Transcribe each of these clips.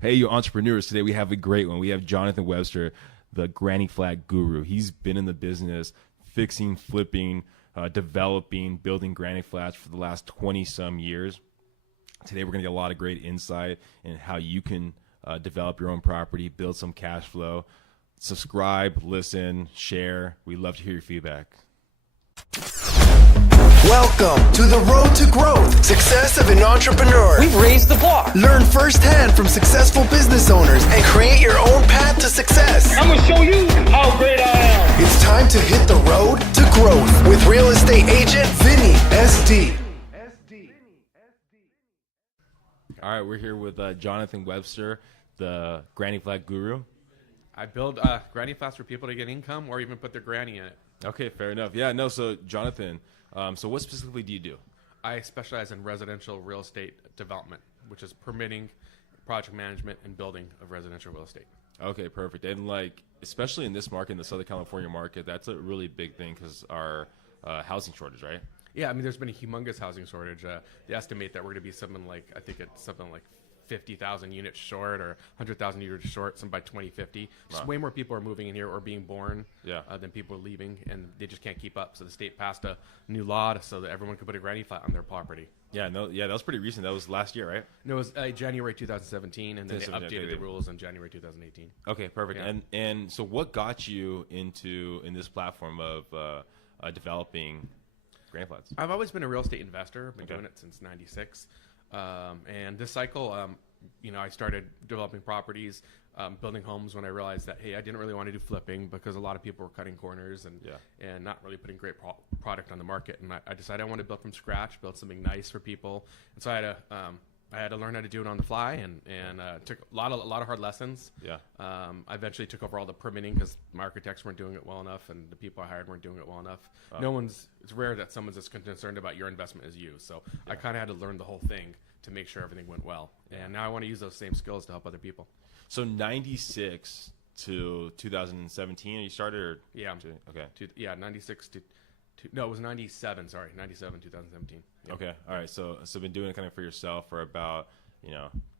Hey, you entrepreneurs. Today we have a great one. We have Jonathan Webster, the granny flat guru. He's been in the business fixing, flipping, developing, building granny flats for the last 20 some years. Today we're going to get a lot of great insight in how you can develop your own property, build some cash flow. Subscribe, listen, share. We love to hear your feedback. Welcome to the road to growth, success of an entrepreneur. We've raised the bar. Learn firsthand from successful business owners and create your own path to success. I'm going to show you how great I am. It's time to hit the road to growth with real estate agent Vinny SD. All right, we're here with Jonathan Webster, the granny flat guru. I build granny flats for people to get income or even put their granny in it. Okay, fair enough. Yeah, no, so Jonathan, so what specifically do you do? I specialize in residential real estate development, which is permitting, project management, and building of residential real estate. Okay, perfect. And like, especially in this market, in the Southern California market, that's a really big thing because our housing shortage, right? Yeah, I mean, there's been a humongous housing shortage. They estimate that we're going to be something like, I think it's something like 50,000 units short or 100,000 units short by 2050. Just Wow. way more people are moving in here or being born Yeah. than people are leaving, and they just can't keep up. So the state passed a new law so that everyone could put a granny flat on their property. Yeah, no, yeah, that was pretty recent. That was last year, right? And it was January 2017, and then they 2017, updated okay. the rules in January 2018. Okay, perfect. Yeah. And so what got you in this platform of developing granny flats? I've always been a real estate investor. I've been Okay. doing it since '96, and this cycle, I started developing properties, building homes when I realized that, hey, I didn't really want to do flipping because a lot of people were cutting corners and not really putting great product on the market. And I decided I wanted to build from scratch, build something nice for people. And so I had to learn how to do it on the fly, and took a lot of hard lessons. Yeah. I eventually took over all the permitting because my architects weren't doing it well enough, and the people I hired weren't doing it well enough. It's rare that someone's as concerned about your investment as you. So I kind of had to learn the whole thing to make sure everything went well. And now I want to use those same skills to help other people. So 96 to 2017 you started, or Yeah. okay. 96 no, it was 97. Sorry, 97, 2017. Yeah. Okay. All right. So been doing it kind of for yourself for about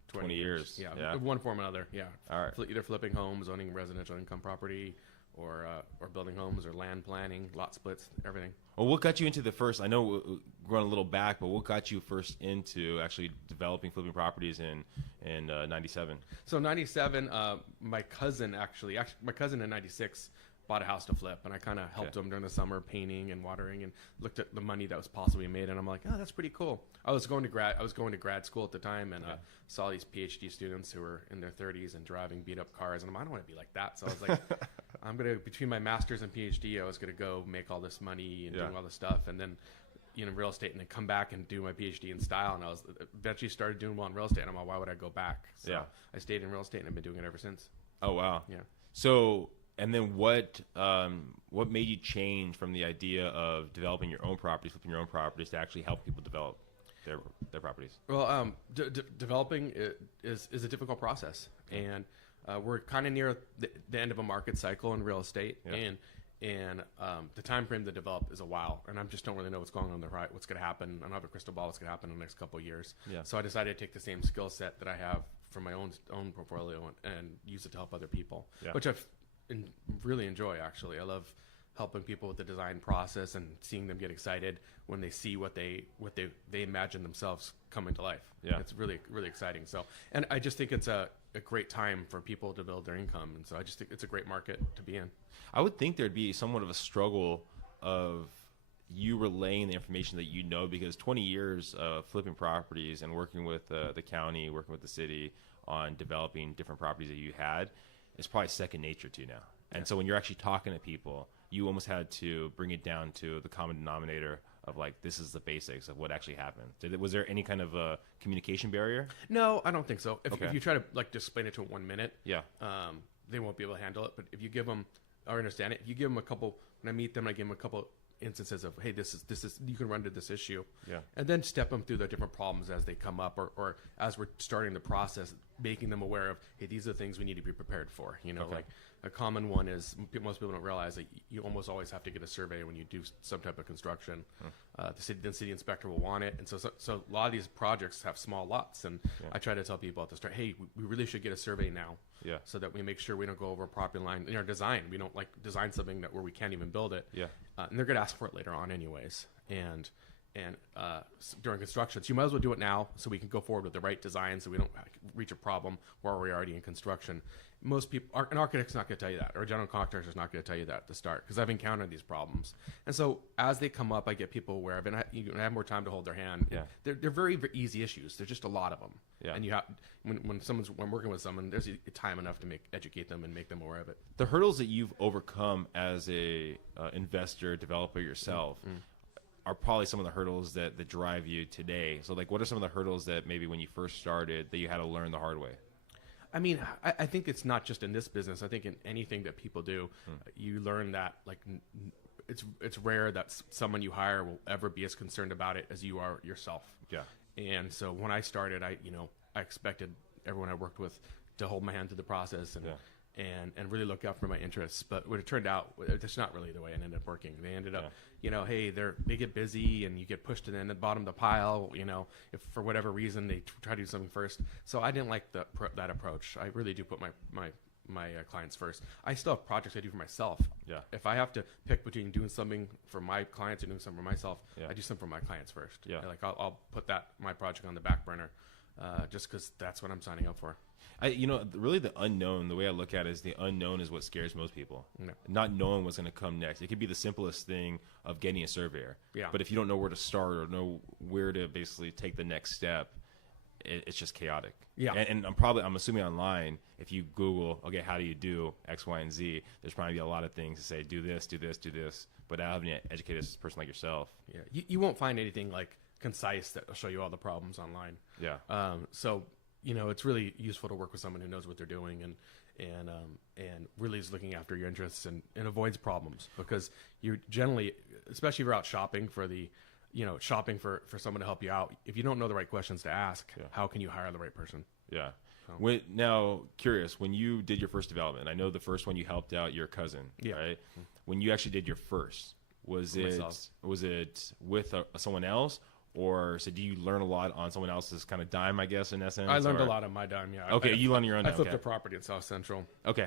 20 years. Yeah, one form or another. Yeah. All right. Either flipping homes, owning residential income property, or building homes, or land planning, lot splits, everything. Well, what got you into the first? I know we're going a little back, but what got you first into actually developing flipping properties in 97? So 97, my cousin in 96 bought a house to flip, and I kind of helped him during the summer, painting and watering, and looked at the money that was possibly made, and I'm like, oh, that's pretty cool. I was going to grad school at the time, and saw these PhD students who were in their 30s and driving beat up cars, and I don't want to be like that. So I was like, between my master's and PhD, I was gonna go make all this money and doing all this stuff, and then real estate, and then come back and do my PhD in style. And I was eventually started doing well in real estate, and I'm like, why would I go back? So I stayed in real estate, and I've been doing it ever since. Oh wow. Yeah. So, and then what made you change from the idea of developing your own properties, flipping your own properties, to actually help people develop their properties? Well, developing is a difficult process, and we're kind of near the end of a market cycle in real estate, and the time frame to develop is a while, and I just don't really know what's going on what's going to happen. I don't have a crystal ball what's going to happen in the next couple of years. Yeah. So I decided to take the same skill set that I have from my own portfolio and use it to help other people, which I've really enjoy. Actually, I love helping people with the design process and seeing them get excited when they see what they imagine themselves come into life. Yeah. It's really, really exciting. So, and I just think it's a great time for people to build their income. And so I just think it's a great market to be in. I would think there'd be somewhat of a struggle of you relaying the information that you know, because 20 years of flipping properties and working with the county, working with the city on developing different properties that you had, is probably second nature to you now. And so when you're actually talking to people, you almost had to bring it down to the common denominator of like, this is the basics of what actually happened. Was there any kind of a communication barrier? No, I don't think so. If Okay. you try to like just explain it to 1 minute, Yeah. They won't be able to handle it. But if you give them, or understand it, if you give them a couple, when I meet them, I give them a couple instances of, hey, this is you can run into this issue, Yeah. and then step them through the different problems as they come up, or as we're starting the process, making them aware of, hey, these are things we need to be prepared for. You know, Okay. like a common one is most people don't realize that you almost always have to get a survey when you do some type of construction. The city inspector will want it, and so a lot of these projects have small lots, and I try to tell people at the start, hey, we really should get a survey now, so that we make sure we don't go over a property line in our design. We don't like design something where we can't even build it. And they're going to ask for it later on anyways, and during construction. So you might as well do it now so we can go forward with the right design so we don't reach a problem where we're already in construction. Most people, an architect's not going to tell you that, or a general contractor's not going to tell you that at the start, because I've encountered these problems. And so as they come up, I get people aware of it, and I have more time to hold their hand. They're very, very easy issues. There's just a lot of them. And you have, when working with someone, there's time enough to educate them and make them aware of it. The hurdles that you've overcome as a investor, developer yourself, are probably some of the hurdles that drive you today. So, like, what are some of the hurdles that maybe when you first started that you had to learn the hard way? I mean, I think it's not just in this business. I think in anything that people do, you learn that, like, it's rare that someone you hire will ever be as concerned about it as you are yourself. And so when I started, I expected everyone I worked with to hold my hand through the process and really look out for my interests. But what it turned out, that's not really the way it ended up working. They ended up, hey, they get busy and you get pushed to the bottom of the pile, if for whatever reason they try to do something first. So I didn't like that approach. I really do put my clients first. I still have projects I do for myself. If I have to pick between doing something for my clients and doing something for myself, I do something for my clients first. Like I'll put my project on the back burner, just because that's what I'm signing up for. Really the unknown, the way I look at it is the unknown is what scares most people. Not knowing what's going to come next. It could be the simplest thing of getting a surveyor. But if you don't know where to start or know where to basically take the next step, it's just chaotic. And I'm assuming online, if you Google, okay, how do you do X, Y, and Z, there's probably be a lot of things to say, do this, do this, do this. But having an educated person like yourself. You won't find anything like concise that will show you all the problems online. So it's really useful to work with someone who knows what they're doing and really is looking after your interests and avoids problems, because you generally, especially if you're out shopping for for someone to help you out, if you don't know the right questions to ask, how can you hire the right person? Now, curious, when you did your first development, I know the first one you helped out your cousin, right? When you actually did your first, was it with someone else? Or so do you learn a lot on someone else's kind of dime, I guess, in essence? I learned a lot on my dime, Okay, you learned your own dime. I flipped a property in South Central. Okay.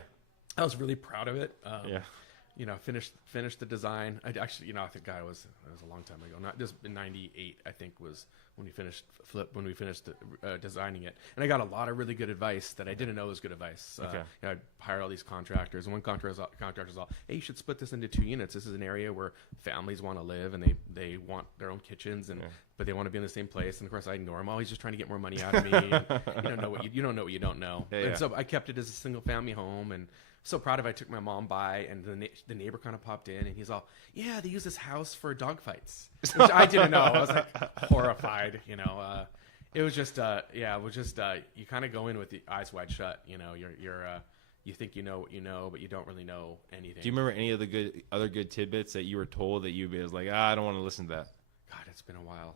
I was really proud of it. Finished the design. I think it was a long time ago. Not just in '98, I think, was when we finished designing it. And I got a lot of really good advice that I didn't know was good advice. I hired all these contractors, and one contractor's all, hey, you should split this into 2 units. This is an area where families want to live, and they want their own kitchens, but they want to be in the same place. And of course, I ignore him. Oh, he's just trying to get more money out of me. And you don't know what you don't know. And so I kept it as a single family home, and so proud of it. I took my mom by, and the neighbor kind of popped in, and he's all, yeah, they use this house for dog fights, which I didn't know. I was like horrified. It was just you kind of go in with the eyes wide shut. You think you know what you know, but you don't really know anything. Do you remember any of the other good tidbits that you were told that you was like, I don't want to listen to that? God, it's been a while.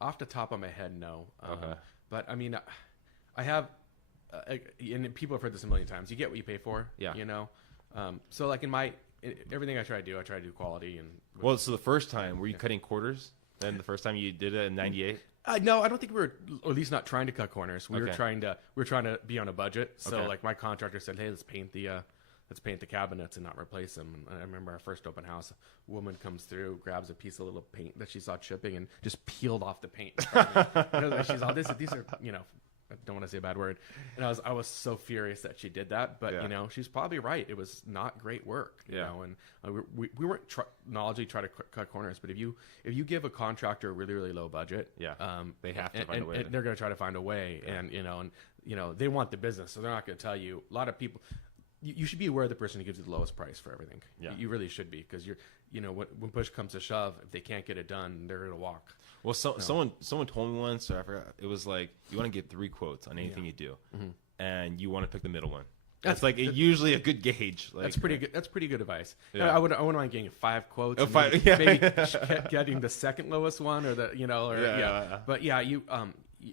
Off the top of my head, no. Okay. But I mean, I have. And people have heard this a million times. You get what you pay for. So like in everything I try to do quality and. So the first time, were you cutting quarters? Then the first time you did it in '98. No, I don't think we were, or at least not trying to cut corners. We were trying to be on a budget. So like my contractor said, hey, let's paint the cabinets and not replace them. And I remember our first open house, a woman comes through, grabs a piece of little paint that she saw chipping, and just peeled off the paint. She's all, these are I don't want to say a bad word. And I was so furious that she did that, but she's probably right. It was not great work, and we weren't knowledgeably try to cut corners, but if you give a contractor a really, really low budget, they have to find a way. And they're going to try to find a way, and they want the business, so they're not going to tell you. A lot of people, you should be aware of the person who gives you the lowest price for everything. You really should be, because when push comes to shove, if they can't get it done, they're going to walk. Well, someone told me once, I forgot, it was like, you want to get 3 quotes on anything you do, and you want to pick the middle one. That's usually a good gauge. Like, that's pretty good. That's pretty good advice. I wouldn't mind getting 5 quotes. Maybe getting the second lowest one, or But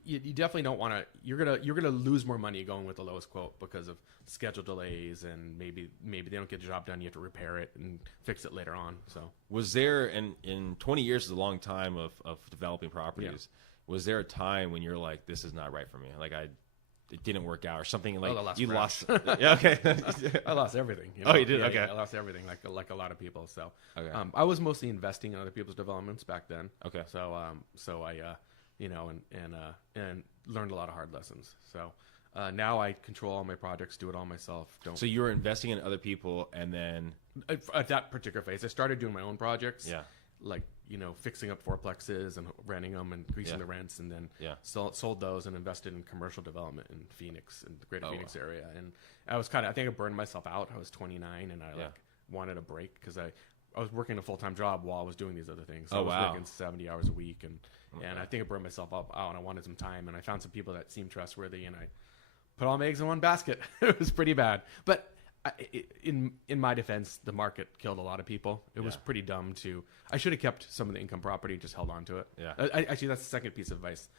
you definitely don't want to. You're gonna lose more money going with the lowest quote because of schedule delays, and maybe they don't get the job done. You have to repair it and fix it later on. So was there in 20 years is a long time of developing properties. Yeah. Was there a time when you're like, this is not right for me? Like it didn't work out or something, like you lost. Yeah, okay. I lost everything. Oh, you did? Yeah, okay. Yeah, I lost everything, like a lot of people. So okay. I was mostly investing in other people's developments back then. Okay. So I and learned a lot of hard lessons. So now I control all my projects, do it all myself. So you were investing in other people, and then at that particular phase, I started doing my own projects. Yeah. Like, fixing up fourplexes and renting them and increasing the rents, and then sold those and invested in commercial development in Phoenix, in the greater Phoenix area. And I think I burned myself out. I was 29 and I wanted a break because I was working a full-time job while I was doing these other things. So I was working 70 hours a week, and I think I burned myself out, and I wanted some time, and I found some people that seemed trustworthy, and I put all my eggs in one basket. It was pretty bad. But in my defense, the market killed a lot of people. It was pretty dumb I should have kept some of the income property and just held on to it. Yeah. Actually, that's the second piece of advice.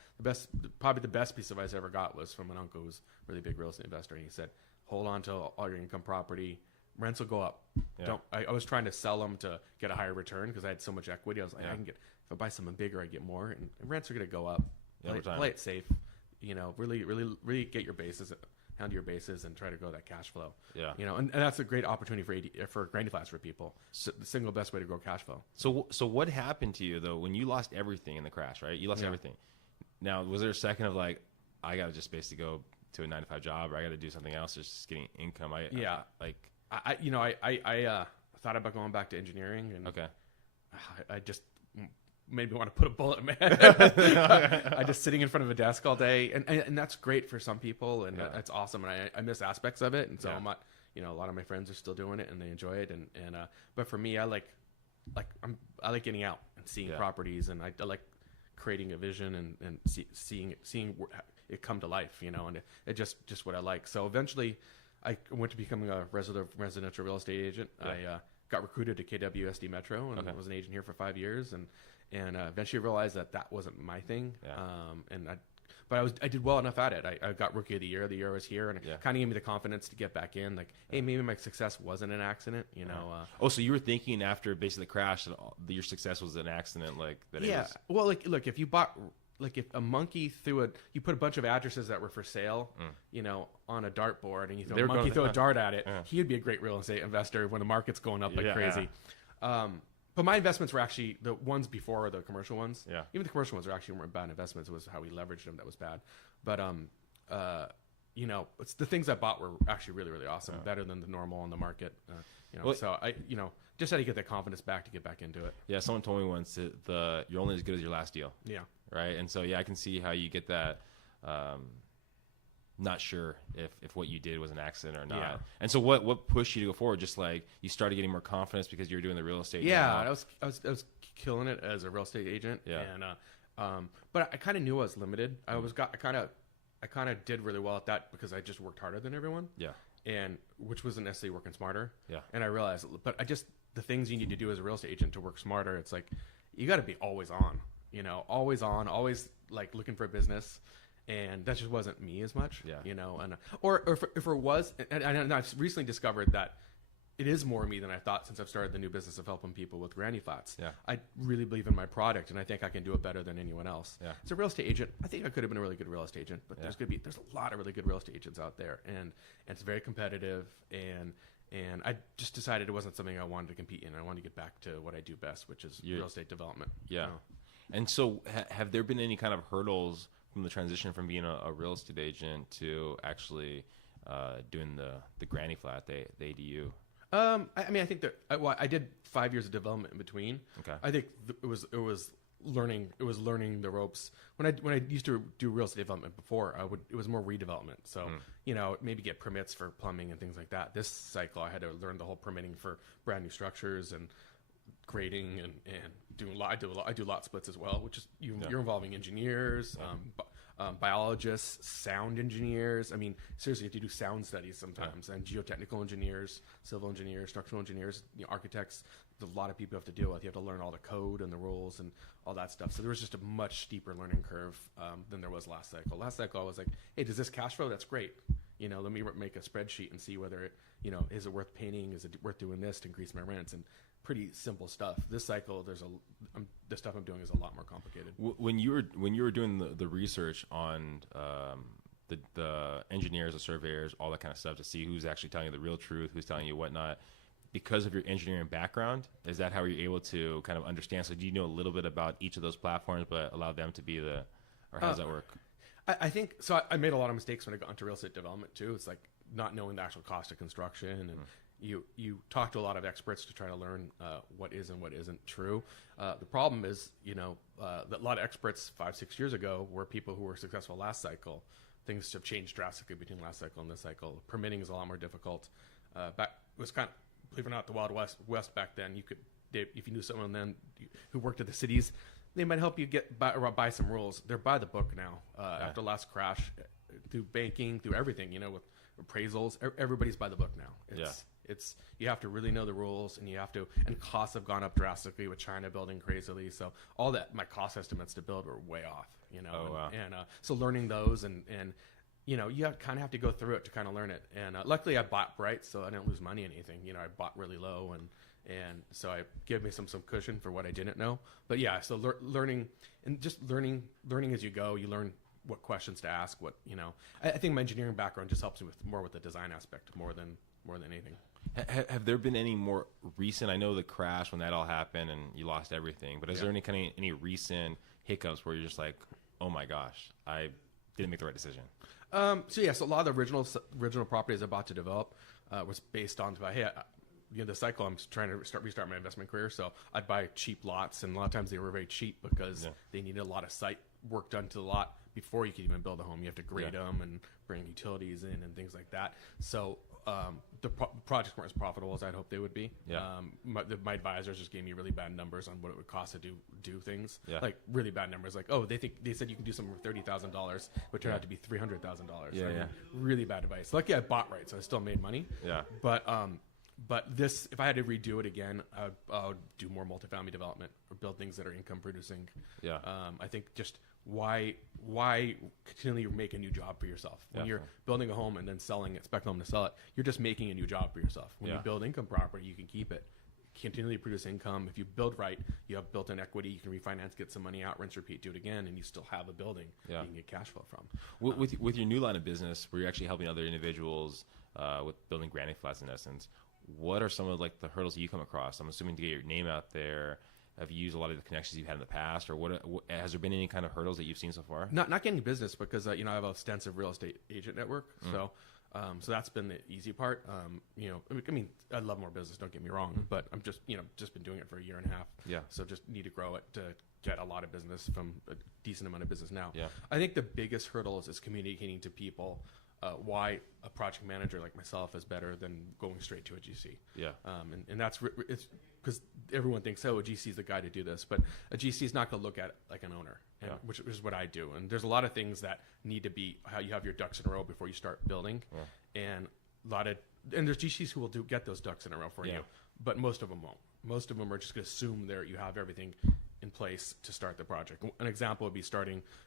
Probably the best piece of advice I ever got was from an uncle who's a really big real estate investor. And he said, hold on to all your income property. Rents will go up. Yeah. I was trying to sell them to get a higher return because I had so much equity. I was like, if I buy something bigger, I get more, and rents are going to go up. Play it safe. Really get your bases. Handle your bases and try to grow that cash flow. Yeah. And that's a great opportunity for Granny Flats for people. So the single best way to grow cash flow. So what happened to you though when you lost everything in the crash? Right, you lost everything. Now, was there a second of like, I got to just basically go to a 9-to-5 job, or I got to do something else, just getting income? I thought about going back to engineering, and I just made me want to put a bullet in my head. I just sitting in front of a desk all day, and that's great for some people, and that's awesome, and I miss aspects of it, and so I'm not, a lot of my friends are still doing it and they enjoy it, and but for me, I like getting out and seeing properties, and I like creating a vision and seeing it come to life, and it just what I like. So eventually I went to becoming a residential real estate agent. I got recruited to KWSD Metro, and I was an agent here for 5 years, and eventually realized that wasn't my thing. But I did well enough at it. I got Rookie of the year I was here, and it kind of gave me the confidence to get back in. Like, hey, maybe my success wasn't an accident, so you were thinking after basically the crash that your success was an accident, like that? Yeah. Well, look, if you bought, if a monkey you put a bunch of addresses that were for sale, on a dartboard, and you throw a dart at it, he'd be a great real estate investor when the market's going up like crazy. But my investments were actually the ones before the commercial ones. Yeah. Even the commercial ones weren't bad investments. It was how we leveraged them that was bad. But it's the things I bought were actually really, really awesome, better than the normal on the market. So I just had to get that confidence back to get back into it. Yeah, someone told me once that you're only as good as your last deal. Yeah. Right. And so I can see how you get that. Not sure if what you did was an accident or not. Yeah. And so what pushed you to go forward? Just like you started getting more confidence because you were doing the real estate. Yeah, I was killing it as a real estate agent. Yeah. And but I kind of knew I was limited. I kind of did really well at that because I just worked harder than everyone. Yeah. And which wasn't necessarily working smarter. Yeah. And I realized, but the things you need to do as a real estate agent to work smarter. It's like you got to be always on. Always on, always like looking for business. And that just wasn't me as much, and or if it was, and I've recently discovered that it is more me than I thought since I've started the new business of helping people with Granny Flats. Yeah. I really believe in my product, and I think I can do it better than anyone else. Yeah. As a real estate agent, I think I could have been a really good real estate agent, but there's a lot of really good real estate agents out there, and it's very competitive, and I just decided it wasn't something I wanted to compete in. I wanted to get back to what I do best, which is real estate development. Yeah. And so have there been any kind of hurdles from the transition from being a real estate agent to actually doing the Granny Flat, the ADU? I think that I did 5 years of development in between. Okay. I think it was learning the ropes. When I used to do real estate development before, it was more redevelopment. So maybe get permits for plumbing and things like that. This cycle, I had to learn the whole permitting for brand new structures and grading and I do lot splits as well, which is you're involving engineers, biologists, sound engineers. I mean, seriously, you have to do sound studies sometimes, and geotechnical engineers, civil engineers, structural engineers, architects. a lot of people you have to deal with. You have to learn all the code and the rules and all that stuff. So there was just a much steeper learning curve than there was last cycle. Last cycle, I was like, hey, does this cash flow? That's great. Let me make a spreadsheet and see whether it, is it worth painting? Is it worth doing this to increase my rents? And pretty simple stuff. This cycle, the stuff I'm doing is a lot more complicated. When you were doing the research on the engineers, the surveyors, all that kind of stuff to see who's actually telling you the real truth, who's telling you whatnot, because of your engineering background, is that how you're able to kind of understand? So do you know a little bit about each of those platforms, but allow them to be or how does that work? I think so. I made a lot of mistakes when I got into real estate development too. It's like not knowing the actual cost of construction, and you talk to a lot of experts to try to learn what is and what isn't true. The problem is, that a lot of experts 5-6 years ago were people who were successful last cycle. Things have changed drastically between last cycle and this cycle. Permitting is a lot more difficult. It was kind of, believe it or not, the Wild West back then. If you knew someone then who worked at the cities, they might help you buy some rules. They're by the book now. After the last crash, through banking, through everything, with appraisals, everybody's by the book now. It's you have to really know the rules, and costs have gone up drastically with China building crazily. So all that, my cost estimates to build were way off. So learning those and you kind of have to go through it to kind of learn it. And luckily I bought right, so I didn't lose money on anything. I bought really low, and so I gave me some cushion for what I didn't know. But yeah, so learning as you go. You learn what questions to ask. I think my engineering background just helps me with the design aspect more than anything. Have there been any more recent? I know the crash when that all happened and you lost everything. But is there any recent hiccups where you're just like, oh my gosh, I didn't make the right decision? So a lot of the original properties I bought to develop was based on the cycle. I'm trying to restart my investment career, so I'd buy cheap lots, and a lot of times they were very cheap because they needed a lot of site work done to the lot before you could even build a home. You have to grade them and bring utilities in and things like that. So the projects weren't as profitable as I'd hoped they would be. My advisors just gave me really bad numbers on what it would cost to do things. Like really bad numbers. Like, they said you can do something for $30,000, which turned out to be $300,000. Really bad advice. Lucky I bought right, so I still made money. But this, if I had to redo it again, I would do more multifamily development or build things that are income producing. I think just why continually make a new job for yourself when you're building a home and then selling it, spec home to sell it? You're just making a new job for yourself. When you build income property, you can keep it, continually produce income. If you build right, you have built-in equity. You can refinance, get some money out, rinse, repeat, do it again, and you still have a building you can get cash flow from. With your new line of business, where you're actually helping other individuals with building granny flats, in essence, what are some of the hurdles that you come across? I'm assuming to get your name out there. Have you used a lot of the connections you've had in the past, or what has there been any kind of hurdles that you've seen so far? Not getting business because I have an extensive real estate agent network, so that's been the easy part. I love more business. Don't get me wrong, but I'm just been doing it for a year and a half. So just need to grow it to get a lot of business from a decent amount of business now. I think the biggest hurdle is communicating to people why a project manager like myself is better than going straight to a GC. And that's it's because everyone thinks, a GC is the guy to do this, but a GC is not going to look at it like an owner, which is what I do. And there's a lot of things that need to be how you have your ducks in a row before you start building, and there's GCs who will get those ducks in a row for you, but most of them won't. Most of them are just going to assume you have everything in place to start the project. An example would be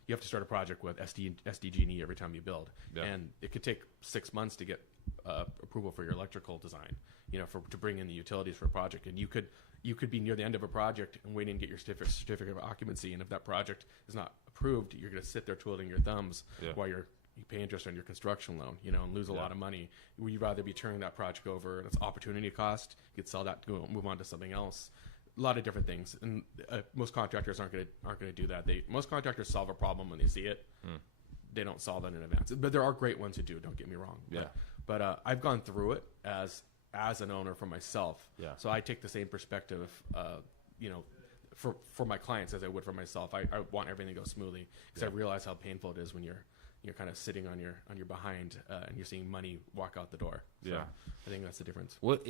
you have to start a project with SDG&E every time you build. And it could take 6 months to get approval for your electrical design, to bring in the utilities for a project. And you could be near the end of a project and waiting to get your certificate of occupancy. And if that project is not approved, you're going to sit there twiddling your thumbs while you pay interest on your construction loan, and lose a lot of money. Would you rather be turning that project over? That's opportunity cost. You could sell that, move on to something else. A lot of different things, and most contractors aren't going to do that. Most contractors solve a problem when they see it. They don't solve it in advance, but there are great ones who do. Don't get me wrong. But I've gone through it as an owner for myself. So I take the same perspective, for my clients as I would for myself. I want everything to go smoothly because I realize how painful it is when you're kind of sitting on your behind and you're seeing money walk out the door. So I think that's the difference. What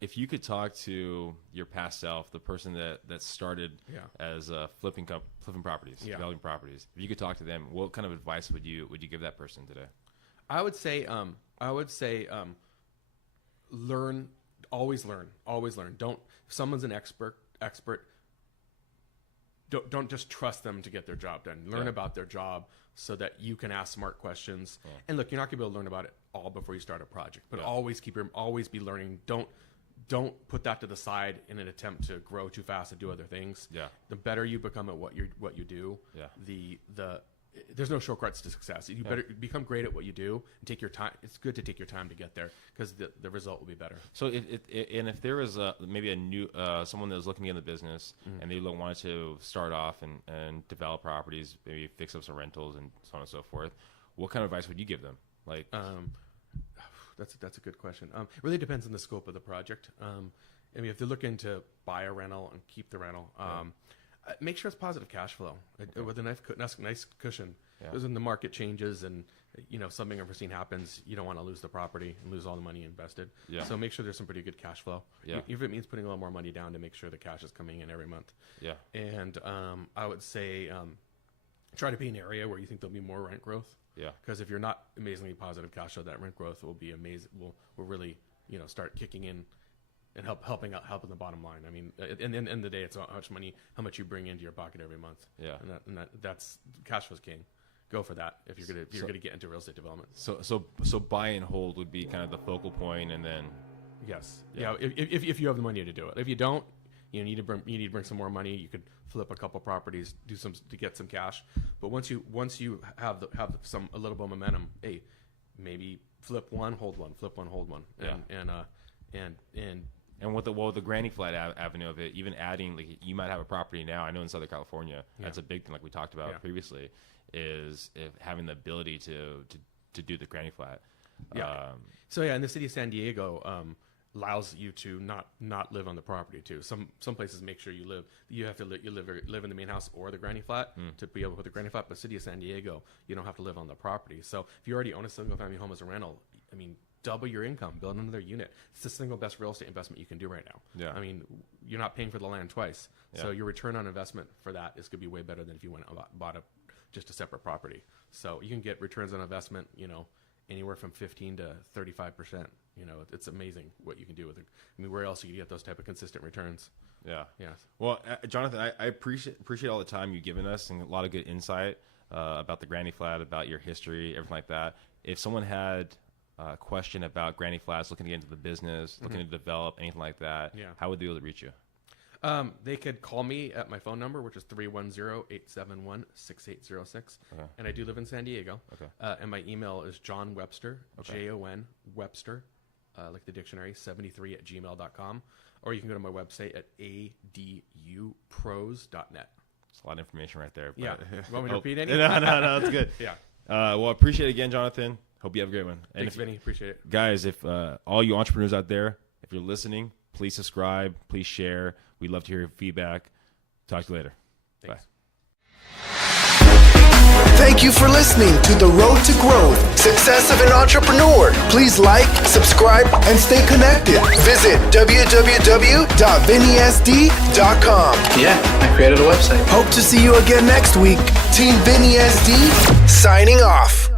if you could talk to your past self, the person that started as flipping properties, developing properties, if you could talk to them, what kind of advice would you give that person today? I would say learn always learn. Don't, if someone's an expert, don't just trust them to get their job done. Learn about their job so that you can ask smart questions. Yeah. And look, you're not gonna be able to learn about it all before you start a project, but always be learning. Don't put that to the side in an attempt to grow too fast and do other things. Yeah. The better you become at what you do, there's no shortcuts to success. You better become great at what you do and take your time. It's good to take your time to get there because the result will be better. So if there was maybe a new someone that was looking in the business and they wanted to start off and develop properties, maybe fix up some rentals and so on and so forth, what kind of advice would you give them? Like, that's a good question. It really depends on the scope of the project. I mean, if they're looking to buy a rental and keep the rental, make sure it's positive cash flow with a nice cushion. Because when the market changes and something unforeseen happens, you don't want to lose the property and lose all the money invested. So make sure there's some pretty good cash flow. If it means putting a little more money down to make sure the cash is coming in every month. And I would say try to be in an area where you think there'll be more rent growth. Because if you're not amazingly positive cash flow, that rent growth will be amazing. Will really start kicking in and helping the bottom line. I mean, in the end of the day, it's how much you bring into your pocket every month. And that's cash flow's king. Go for that if you're gonna get into real estate development. So buy and hold would be kind of the focal point, and then if you have the money to do it. If you don't, you need to bring some more money. You could flip a couple properties, to get some cash. But once you have a little bit of momentum, hey, maybe flip one, hold one, and with the granny flat avenue of it, even adding, like, you might have a property now. I know in Southern California, that's a big thing, like we talked about previously, is having the ability to do the granny flat. So in the city of San Diego, allows you to not live on the property too. Some places make sure you have to live in the main house or the granny flat to be able to put the granny flat. But city of San Diego, you don't have to live on the property. So if you already own a single family home as a rental, I mean, double your income, build another unit. It's the single best real estate investment you can do right now. I mean, you're not paying for the land twice. So your return on investment for that is going to be way better than if you went and bought just a separate property. So you can get returns on investment, anywhere from 15 to 35%. It's amazing what you can do with it. I mean, where else you can get those type of consistent returns? Well, Jonathan, I appreciate all the time you've given us and a lot of good insight about the granny flat, about your history, everything like that. If someone had a question about granny flats, looking to get into the business, looking to develop anything like that, how would they be able to reach you? They could call me at my phone number, which is 310-871-6806. And I do live in San Diego. And my email is John Webster, Jon Webster, like the dictionary, 73@gmail.com. Or you can go to my website at adupros.net. It's a lot of information right there. But you want me to repeat any? No, it's good. Well, appreciate it again, Jonathan. Hope you have a great one. Thanks, Vinny. Appreciate it. Guys, if all you entrepreneurs out there, if you're listening, please subscribe, please share. We'd love to hear your feedback. Talk to you later. Thanks. Bye. Thank you for listening to The Road to Growth, Success of an Entrepreneur. Please like, subscribe, and stay connected. Visit www.vinnySD.com. Yeah, I created a website. Hope to see you again next week. Team Vinny SD, signing off.